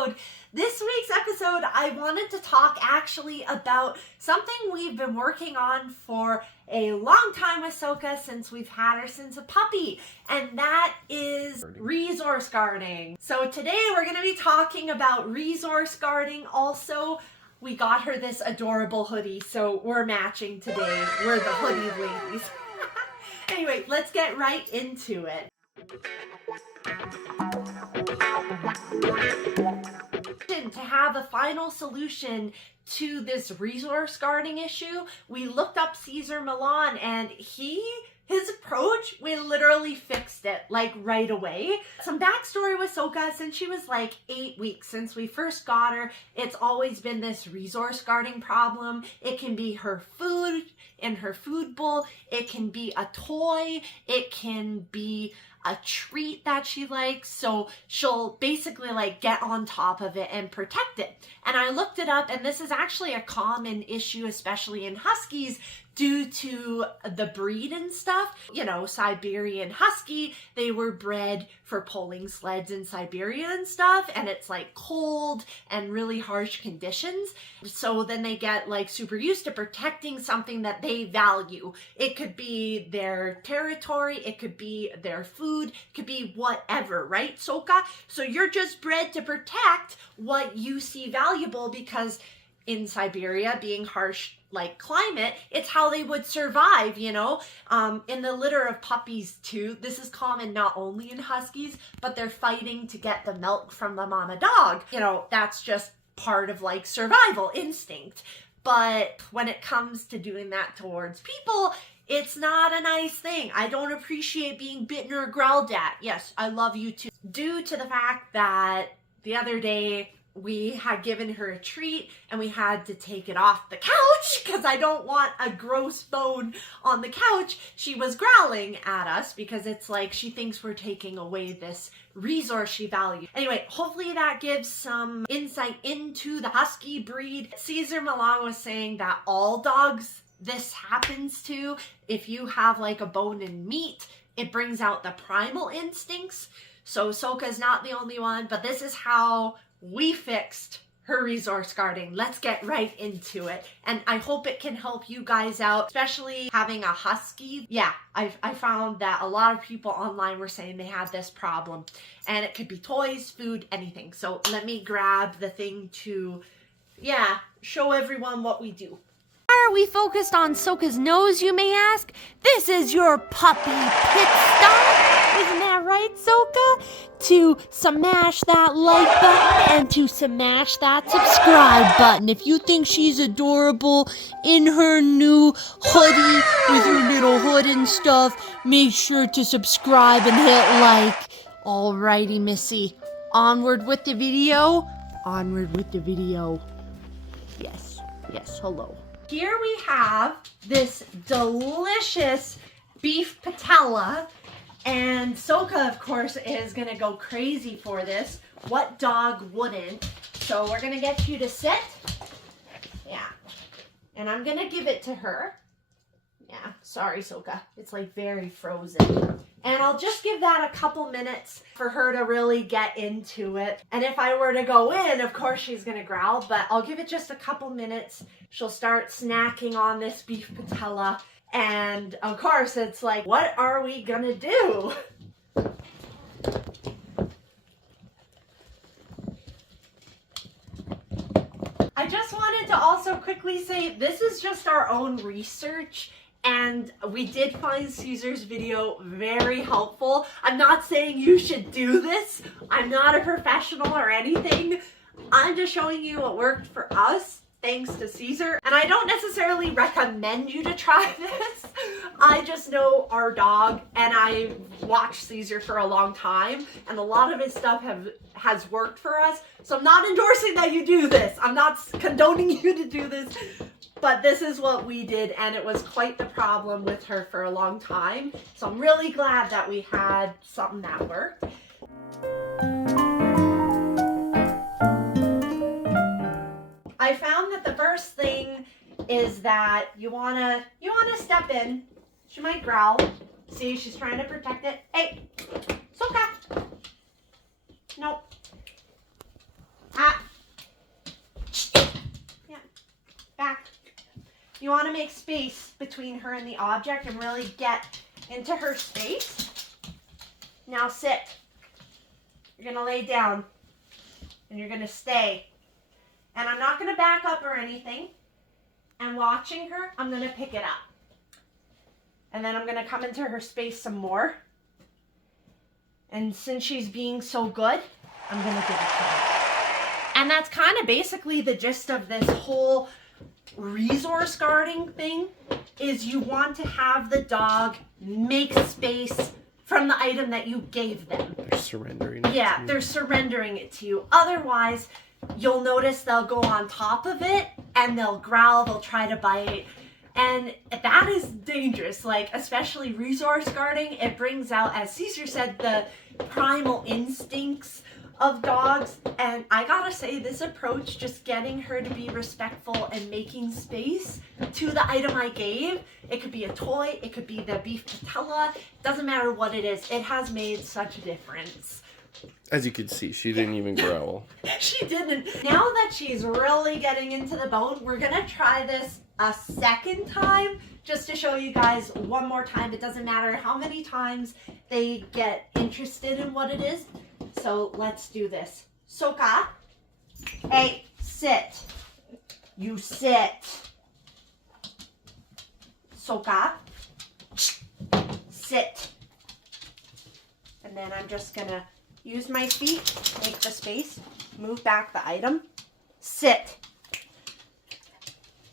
episode. This week's episode, I wanted to talk actually about something we've been working on for a long time with Sokah, since we've had her since a puppy, and that is resource guarding. So today we're going to be talking about resource guarding. Also, we got her this adorable hoodie, so we're matching today. We're the hoodie ladies. Anyway, let's get right into it. To have a final solution to this resource guarding issue, we looked up Cesar Milan, and his approach, we literally fixed it like right away. Some backstory with Sokah: since she was like 8 weeks, since we first got her, it's always been this resource guarding problem. It can be her food in her food bowl, it can be a toy, it can be a treat that she likes, so she'll basically like get on top of it and protect it. And I looked it up, and this is actually a common issue, especially in Huskies, due to the breed and stuff. You know, Siberian Husky, they were bred for pulling sleds in Siberia and stuff, and it's like cold and really harsh conditions. So then they get like super used to protecting something that they value. It could be their territory, it could be their food, it could be whatever, right, Sokah? So you're just bred to protect what you see valuable, because in Siberia, being harsh like climate, it's how they would survive, you know. In the litter of puppies too, this is common not only in Huskies, but they're fighting to get the milk from the mama dog. You know, that's just part of like survival instinct. But when it comes to doing that towards people, it's not a nice thing. I don't appreciate being bitten or growled at. Yes, I love you too. Due to the fact that the other day we had given her a treat and we had to take it off the couch because I don't want a gross bone on the couch, she was growling at us because it's like she thinks we're taking away this resource she values. Anyway, hopefully that gives some insight into the Husky breed. Cesar Milan was saying that all dogs this happens to. If you have like a bone in meat, it brings out the primal instincts. So Sokah's not the only one, but this is how we fixed her resource guarding. Let's get right into it. And I hope it can help you guys out, especially having a Husky. Yeah, I found that a lot of people online were saying they had this problem, and it could be toys, food, anything. So let me grab the thing to, show everyone what we do. Why are we focused on Sokah's nose, you may ask? This is your puppy pit stop. Isn't that right, Sokah? To smash that like button and to smash that subscribe button. If you think she's adorable in her new hoodie with her little hood and stuff, make sure to subscribe and hit like. Alrighty, Missy. Onward with the video. Onward with the video. Yes, hello. Here we have this delicious beef patella, and Sokah, of course, is gonna go crazy for this. What dog wouldn't? So we're gonna get you to sit. Yeah. And I'm gonna give it to her. Yeah, sorry, Sokah. It's like very frozen. And I'll just give that a couple minutes for her to really get into it. And if I were to go in, of course she's gonna growl, but I'll give it just a couple minutes. She'll start snacking on this beef patella. And of course it's like, what are we gonna do? I just wanted to also quickly say, this is just our own research, and we did find Cesar's video very helpful. I'm not saying you should do this. I'm not a professional or anything. I'm just showing you what worked for us, thanks to Cesar. And I don't necessarily recommend you to try this. I just know our dog, and I watched Cesar for a long time, and a lot of his stuff has worked for us. So I'm not endorsing that you do this. I'm not condoning you to do this. But this is what we did, and it was quite the problem with her for a long time. So I'm really glad that we had something that worked. I found that the first thing is that you wanna step in. She might growl. See, she's trying to protect it. Hey, Sokah. Nope. make space between her and the object and really get into her space. Now sit. You're gonna lay down and you're gonna stay. And I'm not gonna back up or anything. And watching her, I'm gonna pick it up. And then I'm gonna come into her space some more. And since she's being so good, I'm gonna give it to her. And that's kind of basically the gist of this whole resource guarding thing, is you want to have the dog make space from the item that you gave them. They're surrendering it. Yeah, they're surrendering it to you. Otherwise, you'll notice they'll go on top of it and they'll growl, they'll try to bite. And that is dangerous, like especially resource guarding. It brings out, as Cesar said, the primal instincts of dogs. And I gotta say, this approach, just getting her to be respectful and making space to the item I gave, it could be a toy, it could be the beef patella, doesn't matter what it is, it has made such a difference. As you can see, she didn't even growl. She didn't. Now that she's really getting into the bone, we're gonna try this a second time just to show you guys one more time. It doesn't matter how many times they get interested in what it is. So let's do this. Sokah, hey, sit. You sit. Sokah, sit. And then I'm just gonna use my feet, make the space, move back the item, sit.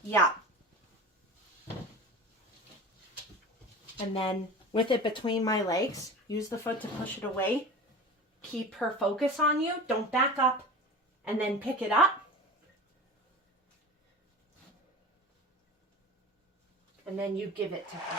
Yeah. And then with it between my legs, use the foot to push it away. Keep her focus on you. Don't back up. And then pick it up. And then you give it to her.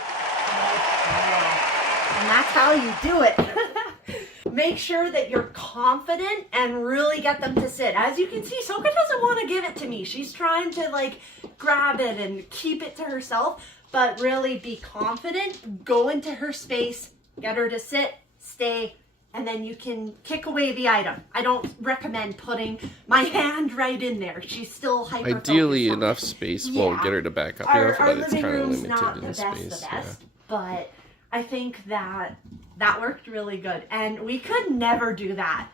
And that's how you do it. Make sure that you're confident and really get them to sit. As you can see, Sokah doesn't want to give it to me. She's trying to like grab it and keep it to herself, but really be confident, go into her space, get her to sit, stay, and then you can kick away the item. I don't recommend putting my hand right in there. She's still hyper. Ideally, enough space won't get her to back up enough, but it's kind of limited in space. But I think that worked really good. And we could never do that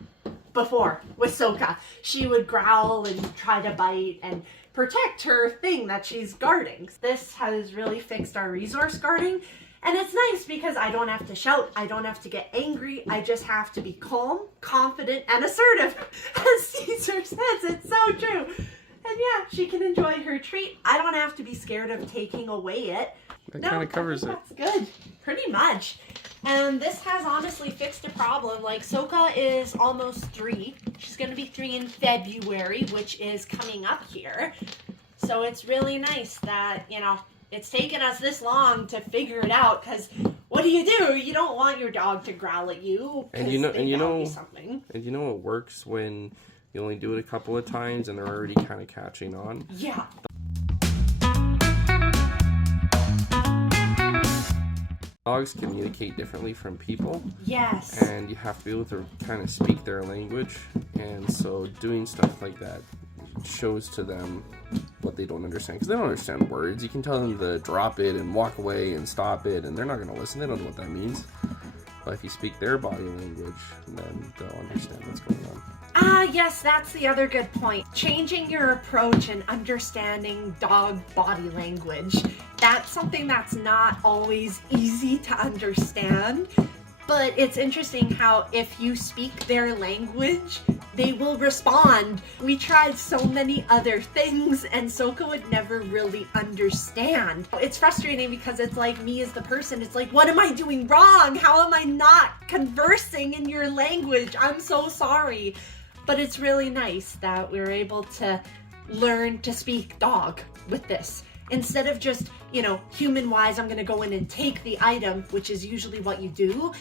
before with Sokah. She would growl and try to bite and protect her thing that she's guarding. This has really fixed our resource guarding. And it's nice because I don't have to shout. I don't have to get angry. I just have to be calm, confident, and assertive. As Cesar says, it's so true. And yeah, she can enjoy her treat. I don't have to be scared of taking away it. That kind of covers it. That's good. Pretty much. And this has honestly fixed a problem. Like, Sokah is almost 3. She's going to be 3 in February, which is coming up here. So it's really nice that, you know, it's taken us this long to figure it out, because what do? You don't want your dog to growl at you. And you know it works when you only do it a couple of times and they're already kind of catching on. Yeah. Dogs communicate differently from people. Yes. And you have to be able to kind of speak their language. And so doing stuff like that shows to them what they don't understand. Because they don't understand words. You can tell them to drop it and walk away and stop it, and they're not going to listen. They don't know what that means. But if you speak their body language, then they'll understand what's going on. Yes, that's the other good point. Changing your approach and understanding dog body language. That's something that's not always easy to understand, but it's interesting how if you speak their language, they will respond. We tried so many other things and Sokah would never really understand. It's frustrating because it's like me as the person. It's like, what am I doing wrong? How am I not conversing in your language? I'm so sorry. But it's really nice that we were able to learn to speak dog with this. Instead of just, human-wise, I'm going to go in and take the item, which is usually what you do.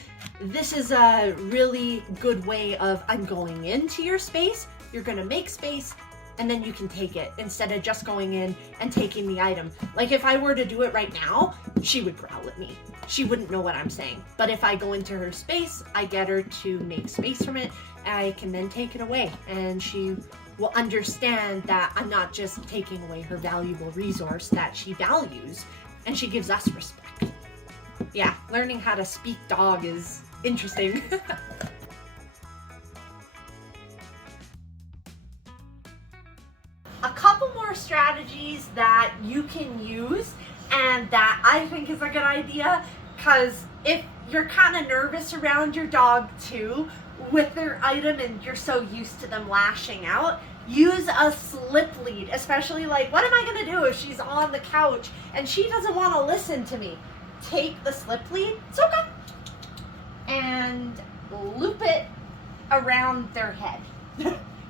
This is a really good way of, I'm going into your space, you're going to make space, and then you can take it, instead of just going in and taking the item. Like, if I were to do it right now, she would growl at me. She wouldn't know what I'm saying. But if I go into her space, I get her to make space from it, I can then take it away, and she will understand that I'm not just taking away her valuable resource that she values, and she gives us respect. Yeah, learning how to speak dog is interesting. A couple more strategies that you can use and that I think is a good idea, because if you're kind of nervous around your dog too with their item and you're so used to them lashing out, use a slip lead, especially like, what am I going to do if she's on the couch and she doesn't want to listen to me? Take the slip lead, Sokah, and loop it around their head.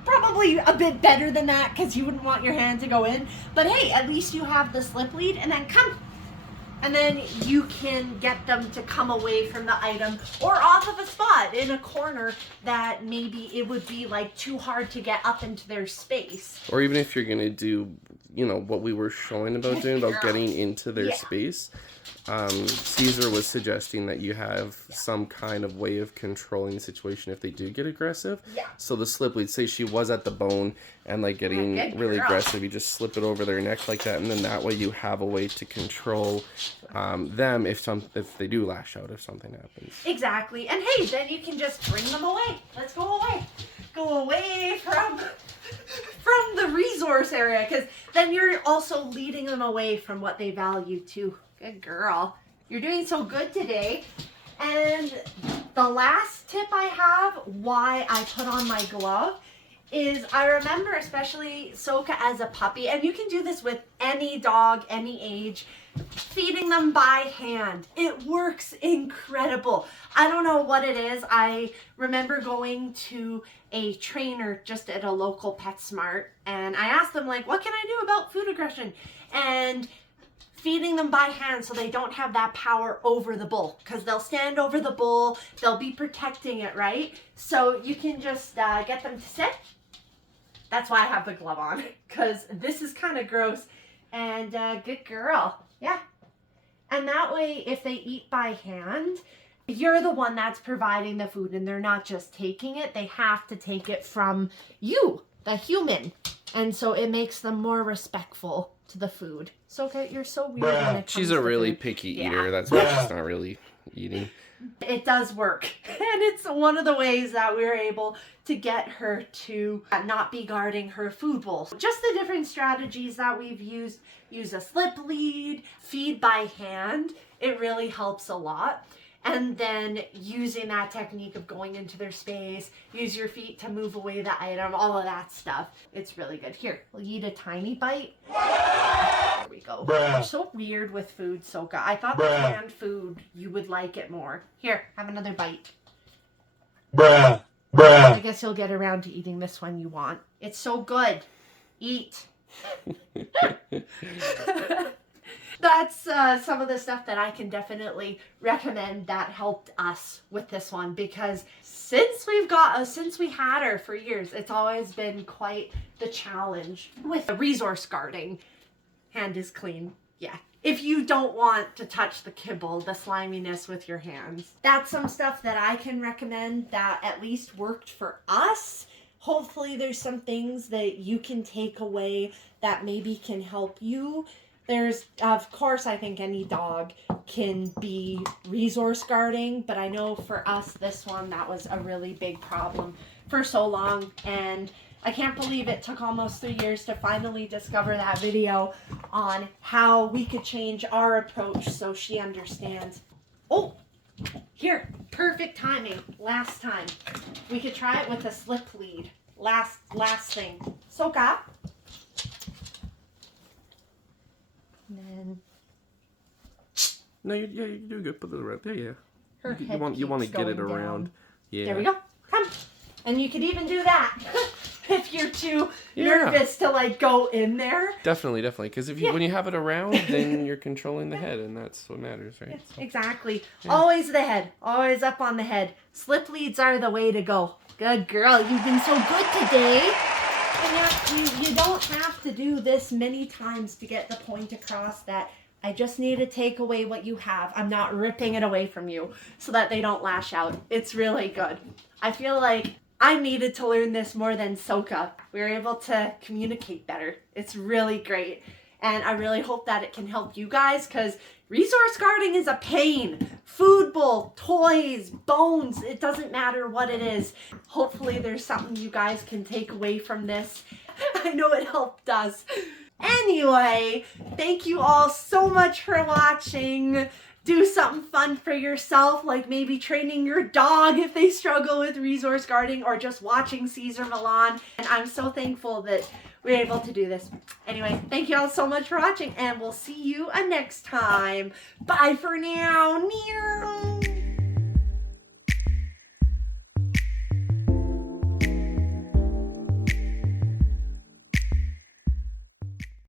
Probably a bit better than that because you wouldn't want your hand to go in, but hey, at least you have the slip lead, and then come. And then you can get them to come away from the item or off of a spot in a corner that maybe it would be like too hard to get up into their space. Or even if you're going to do, you know, what we were showing about doing, about getting into their space. Cesar was suggesting that you have some kind of way of controlling the situation if they do get aggressive. Yeah. So the slip lead, say she was at the bone and like getting really aggressive, you just slip it over their neck like that, and then that way you have a way to control them if they do lash out, if something happens. Exactly. And hey, then you can just bring them away. Let's go away. Go away from the resource area, because then you're also leading them away from what they value too. Good girl. You're doing so good today. And the last tip I have why I put on my glove is I remember, especially Sokah as a puppy, and you can do this with any dog, any age, feeding them by hand. It works incredible. I don't know what it is. I remember going to a trainer just at a local PetSmart, and I asked them, like, what can I do about food aggression? And feeding them by hand so they don't have that power over the bowl, because they'll stand over the bowl, they'll be protecting it, right? So you can just get them to sit. That's why I have the glove on, because this is kind of gross. And good girl. Yeah. And that way, if they eat by hand, you're the one that's providing the food, and they're not just taking it. They have to take it from you, the human. And so it makes them more respectful to the food. Sokah, you're so weird when it comes She's to a really food. picky eater. That's why she's not really eating. It does work. And it's one of the ways that we're able to get her to not be guarding her food bowl. Just the different strategies that we've used. Use a slip lead, feed by hand. It really helps a lot. And then using that technique of going into their space, use your feet to move away the item, all of that stuff. It's really good. Here, we'll eat a tiny bite. There we go. You're so weird with food, Sokah. I thought the canned food, you would like it more. Here, have another bite. I guess you'll get around to eating this one you want. It's so good. Eat. That's some of the stuff that I can definitely recommend that helped us with this one, because since we had her for years, it's always been quite the challenge with the resource guarding. Hand is clean. Yeah. If you don't want to touch the kibble, the sliminess with your hands. That's some stuff that I can recommend that at least worked for us. Hopefully there's some things that you can take away that maybe can help you. There's, of course, I think any dog can be resource guarding, but I know for us, this one, that was a really big problem for so long, and I can't believe it took almost 3 years to finally discover that video on how we could change our approach so she understands. Oh, here, perfect timing, last time. We could try it with a slip lead. Last thing. Sokah. And then No, you're doing good. Put it around. Yeah. her You head want to keeps get it going around. down. Yeah. There we go. Come. And you could even do that if you're too Yeah. nervous to like go in there. Definitely. Because if when you have it around, then you're controlling the head, and that's what matters, right? So, Exactly. Yeah. Always the head. Always up on the head. Slip leads are the way to go. Good girl. You've been so good today. And yeah, you don't have to do this many times to get the point across that I just need to take away what you have. I'm not ripping it away from you so that they don't lash out. It's really good. I feel like I needed to learn this more than Sokah. We were able to communicate better. It's really great. And I really hope that it can help you guys, because resource guarding is a pain. Food bowl, toys, bones, it doesn't matter what it is. Hopefully there's something you guys can take away from this. I know it helped us. Anyway, thank you all so much for watching. Do something fun for yourself, like maybe training your dog if they struggle with resource guarding, or just watching Cesar Milan. And I'm so thankful that we're able to do this. Anyway, thank you all so much for watching, and we'll see you next time. Bye for now. Meow.